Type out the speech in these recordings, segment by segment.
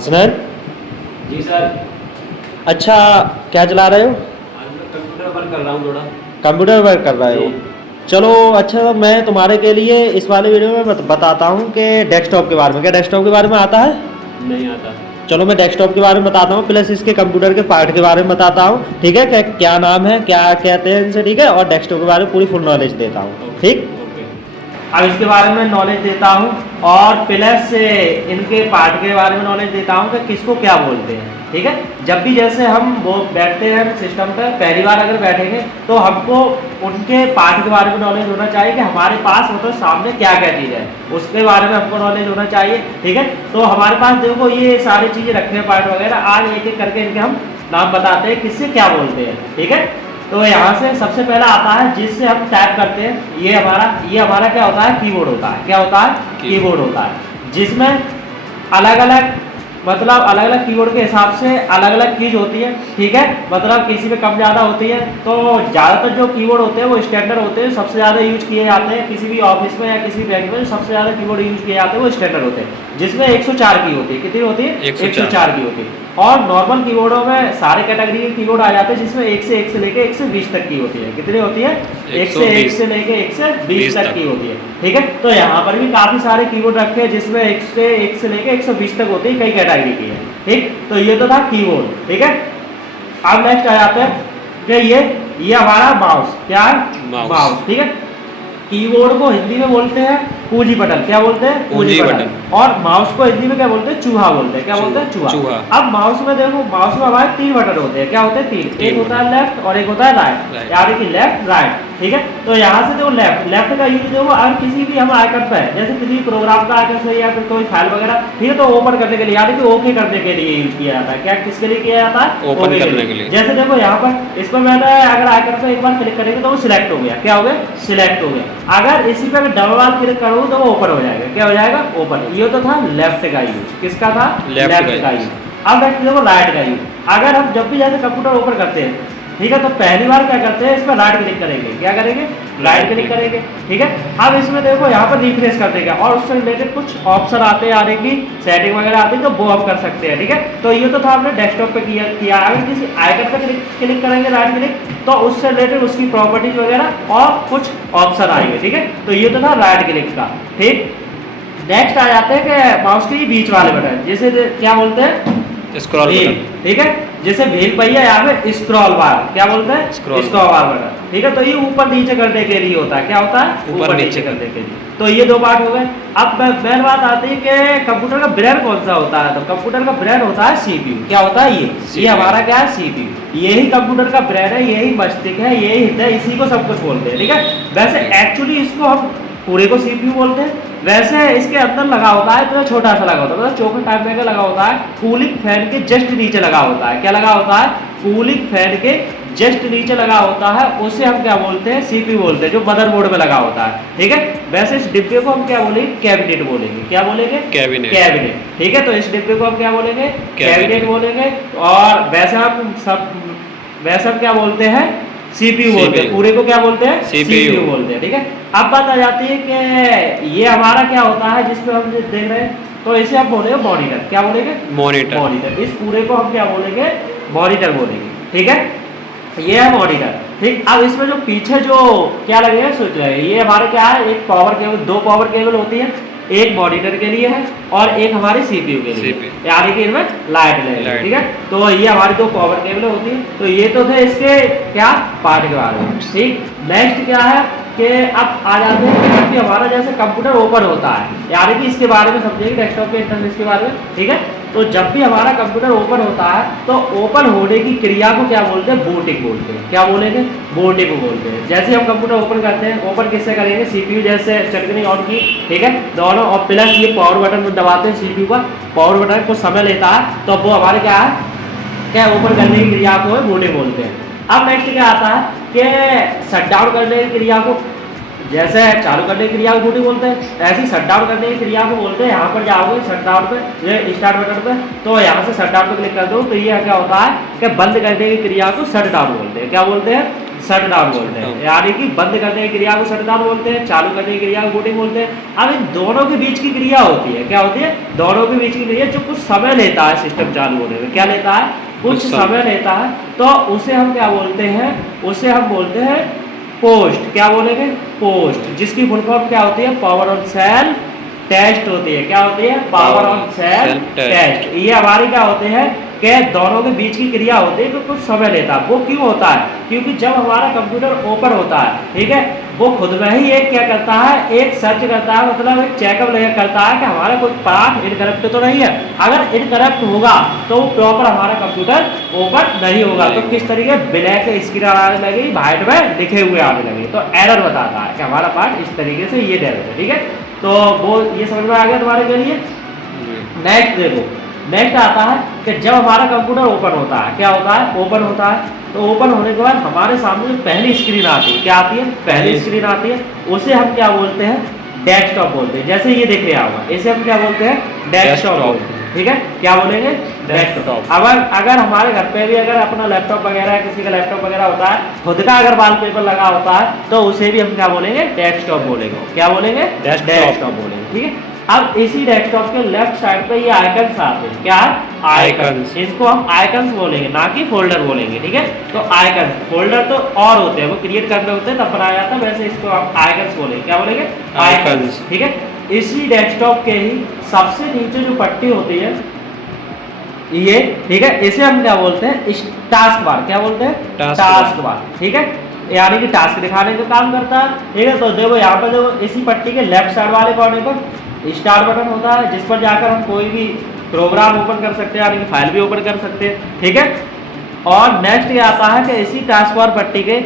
हसनैन। जी sir. अच्छा, क्या चला रहे हो? आज मैं कंप्यूटर वर्क कर रहा हूँ थोड़ा। कंप्यूटर वर्क कर रहे हो? जी। चलो अच्छा, मैं तुम्हारे के लिए इस वाले वीडियो में बताता हूँ कि डेस्कटॉप के बारे में। क्या डेस्कटॉप के बारे में आता है? नहीं आता। चलो मैं डेस्कटॉप के बारे में बताता हूँ, प्लस इसके कंप्यूटर के पार्ट के बारे में बताता हूँ। ठीक है, क्या नाम है, क्या कहते हैं इनसे, ठीक है, और डेस्कटॉप के बारे में पूरी फुल नॉलेज देता हूँ। ओके ठीक, ओके। अब इसके बारे में नॉलेज देता हूँ और प्लस इनके पार्ट के बारे में नॉलेज देता हूँ कि किसको क्या बोलते हैं। ठीक है, जब भी जैसे हम वो बैठते हैं सिस्टम पर, पहली बार अगर बैठेंगे तो हमको उनके पार्ट के बारे में नॉलेज होना चाहिए कि हमारे पास मतलब सामने क्या क्या चीज़ है, उसके बारे में हमको नॉलेज होना चाहिए। ठीक है, तो हमारे पास देखो ये सारी चीज़ें रखे हैं पार्ट वगैरह, आज एक एक करके इनके हम नाम बताते हैं किससे क्या बोलते हैं। ठीक है, तो यहाँ से सबसे पहला आता है जिससे हम टाइप करते हैं, ये हमारा क्या होता है, कीबोर्ड होता है। क्या होता है? कीबोर्ड होता है, जिसमें अलग अलग मतलब अलग अलग कीबोर्ड के हिसाब से अलग अलग कीज होती है। ठीक है, मतलब किसी में कम ज़्यादा होती है। तो ज़्यादातर जो कीबोर्ड होते हैं वो स्टैंडर्ड होते हैं, सबसे ज़्यादा यूज किए जाते हैं किसी भी ऑफिस में या किसी बैंक में। सबसे ज़्यादा कीबोर्ड यूज किए जाते हैं वो स्टैंडर्ड होते हैं, जिसमें 104 की होती है। कितनी होती है? 104 की होती है। और नॉर्मल कीबोर्डों में सारे कैटेगरी के कीबोर्ड आ जाते हैं, जिसमें 1 से लेके 1 से 20 तक की होती है। कितनी होती है? 1 से लेके 1 से 20 तक की होती है। ठीक है, तो यहाँ पर भी काफ़ी सारे कीबोर्ड रखे हैं जिसमें 1 से लेके 120 तक होती है, कई कैटेगरी की है। ठीक, तो ये तो था कीबोर्ड। ठीक है, अब नेक्स्ट आ जाते हैं कि ये हमारा माउस। क्या है? माउस। ठीक है, कीबोर्ड को हिंदी में बोलते हैं पूंजी बटन। क्या बोलते हैं? पूंजी बटन। और माउस को हिंदी में क्या बोलते हैं? चूहा बोलते हैं। क्या बोलते हैं? चूहा। अब माउस में देखो, माउस में हमारे 3 बटन होते हैं। क्या होते हैं? 3। एक होता है लेफ्ट और एक होता है राइट, यानी कि लेफ्ट राइट। ठीक है, तो यहाँ से देखो लेफ्ट का यूज देखो, अगर किसी भी हम आइकन पे है, जैसे किसी प्रोग्राम का आइकन से या फिर कोई फाइल वगैरह, ठीक है, तो ओपन करने के लिए यानी कि ओके करने के लिए यूज किया जाता है। क्या किसके लिए किया जाता है? ओपन करने के लिए। जैसे देखो यहाँ पर इस पर मैंने अगर आइकन पे एक बार क्लिक करेंगे तो वो सिलेक्ट हो गया। क्या हो गया? सिलेक्ट हो गया। अगर इसी पे डबल बार क्लिक करूँ तो वो ओपन हो जाएगा। क्या हो जाएगा? ओपन। ये तो था लेफ्ट का यूज। किसका था? लेफ्ट का यूज। अब नेक्स्ट देखो राइट का यूज। अगर हम जब भी जैसे कंप्यूटर ओपन करते हैं, ठीक है, तो पहली बार क्या करते हैं, इस पर राइट क्लिक करेंगे। क्या करेंगे? राइट क्लिक करेंगे। ठीक है, अब इसमें देखो यहाँ पर रिफ्रेश कर देगा और उससे रिलेटेड कुछ ऑप्शन आते हैं, आने की सेटिंग वगैरह आती है, तो वो हम कर सकते हैं। ठीक है, तो ये तो था हमने डेस्कटॉप पे किया। अगर किसी आइकन पर क्लिक करेंगे राइट क्लिक, तो उससे रिलेटेड उसकी प्रॉपर्टीज वगैरह और कुछ ऑप्शन आएंगे। ठीक है, तो ये तो था राइट क्लिक का। ठीक, नेक्स्ट आ जाते हैं कि माउस के बीच वाले बटन, जैसे क्या बोलते हैं? Scroll button. ठीक है, जैसे व्हील पहिया या फिर स्क्रॉल बार। क्या बोलते हैं? स्क्रॉल बार बटन। ठीक है, तो ये ऊपर नीचे करने के लिए होता है। क्या होता है? ऊपर नीचे करने के लिए। तो ये 2 पार्ट हो गए। अब मेन बात आती है कि कंप्यूटर का ब्रेन कौन सा होता है, तो कंप्यूटर का ब्रेन होता है सीपीयू। क्या होता है? ये हमारा क्या है? सीपीयू। यही कंप्यूटर का ब्रेन है, यही मस्तिष्क है, यही हृदय, इसी को सब कुछ बोलते हैं। ठीक है, वैसे एक्चुअली इसको हम पूरे को सीपीयू बोलते हैं। वैसे इसके अंदर लगा होता है, तो छोटा सा लगा होता है, मतलब चौके टाइप में लगा होता है, कूलिंग फैन के जस्ट नीचे लगा होता है। क्या लगा होता है? कूलिंग फैन के जस्ट नीचे लगा होता है, उसे हम क्या बोलते हैं? सीपीयू बोलते हैं, जो मदरबोर्ड में लगा होता है। ठीक है, वैसे इस डिब्बे को हम क्या बोलेंगे? कैबिनेट बोलेंगे। क्या बोलेंगे? कैबिनेट। ठीक है, तो इस डिब्बे को हम क्या बोलेंगे? कैबिनेट बोलेंगे। और वैसे हम क्या बोलते हैं? सीपीयू बोलते हैं। पूरे को क्या बोलते हैं? सीपीयू बोलते हैं। ठीक है, अब बात आ जाती है कि ये हमारा क्या होता है जिसपे हम देख रहे हैं, तो इसे हम बोलेंगे मॉनिटर। क्या बोलेंगे? मॉनिटर। इस पूरे को हम क्या बोलेंगे? मॉनिटर बोलेंगे। ठीक है, ये है मॉनिटर। ठीक, अब इसमें जो पीछे जो क्या लगेगा सोच रहे हैं, ये हमारे क्या है? एक पावर केबल, 2 पावर केबल होती है, एक मॉनिटर के लिए है और एक हमारी सीपीयू के लिए, यानी कि इनमें लाइट लगेगी। ठीक है, तो ये हमारी 2 पावर केबल होती है। तो ये तो थे इसके क्या पार्ट के बारे में। ठीक, नेक्स्ट क्या है कि अब आ जाते हैं कि हमारा जैसे कंप्यूटर ओपन होता है, यानी कि इसके बारे में समझेंगे, डेस्कटॉप के इंटरफेस के बारे में। ठीक है, तो जब भी हमारा कंप्यूटर ओपन होता है तो ओपन होने की क्रिया को क्या बोलते हैं? बूटिंग बोलते हैं। क्या बोलेंगे? बूटिंग बोलते हैं। जैसे हम कंप्यूटर ओपन करते हैं, ओपन किससे करेंगे? सीपीयू जैसे चटकनी ऑन की, ठीक है, दोनों, और प्लस ये पावर बटन में दबाते हैं सीपीयू का, पावर बटन को समय लेता है, तो वो हमारे क्या है? क्या ओपन करने की क्रिया को बूटिंग बोलते हैं। अब नेक्स्ट क्या आता है कि शटडाउन करने की क्रिया को, जैसे चालू करने की क्रिया को बूटिंग बोलते हैं, ऐसे ही शटडाउन करने की क्रिया को बोलते हैं। यहाँ पर जाओगे शटडाउन पे, ये स्टार्ट बटन पे, तो यहाँ से शटडाउन पे क्लिक कर दो, तो ये क्या होता है कि बंद करने की क्रिया को शटडाउन बोलते हैं। क्या बोलते हैं? शट डाउन बोलते हैं, यानी कि बंद करने की क्रिया को शट डाउन बोलते हैं, चालू करने की क्रिया को बूटिंग बोलते हैं। अब इन दोनों के बीच की क्रिया होती है, क्या होती है, दोनों के बीच की क्रिया जो कुछ समय लेता है सिस्टम चालू होने में, क्या लेता है, कुछ समय लेता है, तो उसे हम क्या बोलते हैं, उसे हम बोलते हैं पोस्ट। क्या बोलेंगे, पोस्ट, जिसकी फुल फॉर्म क्या होती है, पावर ऑन सेल टेस्ट होती है। क्या होती है, पावर ऑन सेल टेस्ट। ये हमारी क्या होते हैं कि दोनों के बीच की क्रिया होती है तो कुछ समय लेता है। वो क्यों होता है, क्योंकि जब हमारा कंप्यूटर ओपन होता है, ठीक है, वो खुद में ही एक क्या करता है, एक सर्च करता है, मतलब एक चेकअप करता है कि हमारा कोई पार्ट इनकरप्ट तो नहीं है। अगर इनकरप्ट होगा तो वो प्रॉपर हमारा कंप्यूटर ओपन नहीं होगा। तो किस तरीके ब्लैक स्क्रीन आने लगेगी, व्हाइट में लिखे हुए आने लगे, तो एरर बताता है कि हमारा पार्ट इस तरीके से ये डेमेज है। ठीक है, तो वो ये समझ में आ गया तुम्हारे के लिए। नेक्स्ट देखो, नेक्स्ट आता है कि जब हमारा कंप्यूटर ओपन होता है, क्या होता है, ओपन होता है, तो ओपन होने के बाद हमारे सामने जो पहली स्क्रीन आती है, क्या आती है, पहली स्क्रीन आती है, उसे हम क्या बोलते हैं, डेस्कटॉप बोलते हैं। जैसे ये दिख रहा होगा, इसे हम क्या बोलते हैं, डेस्कटॉप बोलते हैं। ठीक है, क्या बोलेंगे, डेस्कटॉप। अगर हमारे घर पे भी अगर अपना लैपटॉप वगैरह, किसी का लैपटॉप वगैरह होता है, खुद का अगर वॉलपेपर लगा होता है, तो उसे भी हम क्या बोलेंगे, डेस्कटॉप बोलेंगे। क्या बोलेंगे, डेस्कटॉप बोलेंगे। ठीक है, अब इसी डेस्कटॉप के लेफ्ट साइड पे ये आइकन्स आते हैं, क्या है, आइकन्स। इसको हम आइकन्स बोलेंगे, ना कि फोल्डर बोलेंगे। ठीक है, तो आइकन्स, फोल्डर तो और होते हैं, वो क्रिएट करने होते हैं तब बनाया जाता है, वैसे इसको हम आइकन्स बोलेंगे। क्या बोलेंगे, आइकन्स। ठीक है, इसी डेस्कटॉप के ही सबसे नीचे जो पट्टी होती है ये, ठीक है, इसे हम क्या बोलते हैं, टास्क बार। क्या बोलते हैं, टास्क बार। ठीक है, यानी कि टास्क दिखाने का काम करता है। ठीक है, तो देखो यहाँ पर देखो, इसी पट्टी के लेफ्ट साइड वाले कोने पर स्टार्ट बटन होता है, जिस पर जाकर हम कोई भी प्रोग्राम ओपन कर सकते हैं, यानी कि फाइल भी ओपन कर सकते हैं। ठीक है, और नेक्स्ट ये आता है कि इसी टास्क बार पट्टी के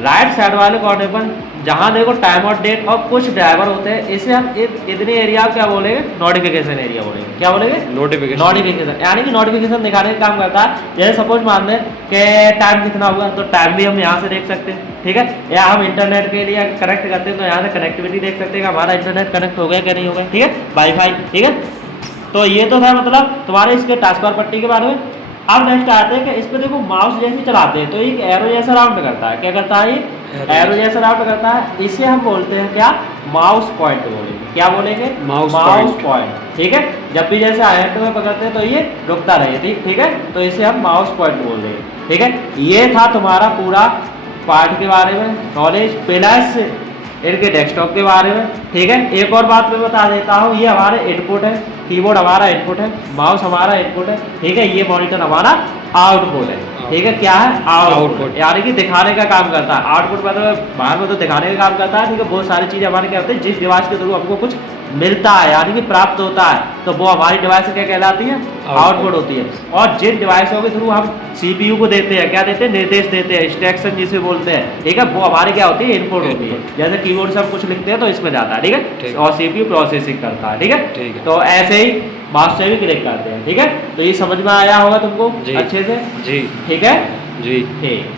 राइट साइड वाले कोने पर जहाँ देखो टाइम और डेट और कुछ ड्राइवर होते हैं, इसे हम इतने एरिया क्या बोलेंगे, नोटिफिकेशन एरिया बोलेंगे। क्या बोलेंगे, नोटिफिकेशन, यानी कि नोटिफिकेशन दिखाने का काम करता है। जैसे सपोज मान लें कि टाइम कितना हुआ, तो टाइम भी हम यहाँ से देख सकते हैं। ठीक है, या हम इंटरनेट के लिए कनेक्ट करते हैं तो यहाँ से कनेक्टिविटी देख सकते हैं कि हमारा इंटरनेट कनेक्ट हो गया क्या नहीं हो गया। ठीक है, वाईफाई। ठीक है, तो ये तो था मतलब तुम्हारे इसके टास्क बार पट्टी के बारे में। अब नेक्स्ट आते हैं कि इस पे देखो माउस जैसे चलाते हैं तो एक एरो जैसा राउंड करता है। क्या करता है, ये एरो जैसा राउंड करता है। इसे हम बोलते हैं क्या, माउस पॉइंट बोलेंगे। क्या बोलेंगे, माउस पॉइंट। ठीक है, जब भी जैसे आयत में पकड़ते हैं तो ये रुकता रहे। ठीक है, तो इसे हम माउस पॉइंट बोल रहे हैं। ठीक है, ये था तुम्हारा पूरा पार्ट के बारे में नॉलेज, प्लस इनके डेस्कटॉप के बारे में। ठीक है, एक और बात मैं बता देता हूँ, ये हमारे इनपुट है, कीबोर्ड हमारा इनपुट है, माउस हमारा इनपुट है। ठीक है, ये मॉनिटर हमारा आउटपुट है। ठीक है, क्या है, आउटपुट, यानी कि दिखाने का काम करता है। आउटपुट मतलब बाहर में तो दिखाने का काम करता है। ठीक है, बहुत सारी चीजें हमारे क्या होती है, जिस डिवाइस के थ्रू हमको कुछ मिलता है यानी कि प्राप्त होता है, तो वो हमारी डिवाइस क्या कहलाती है, आउटपुट होती है। और जिन डिवाइसों के थ्रू हम सीपीयू को देते हैं, क्या देते हैं, निर्देश देते हैं, इंस्ट्रक्शन जिसे बोलते हैं। ठीक है, वो हमारी क्या होती है, इनपुट होती है। जैसे कीबोर्ड से हम कुछ लिखते हैं तो इसमें जाता है। ठीक है, और सीपीयू प्रोसेसिंग करता है। ठीक है, तो ऐसे ही माउस से भी क्लिक करते हैं। ठीक है, तो ये समझ में आया होगा तुमको अच्छे से। जी, ठीक है जी, ठीक।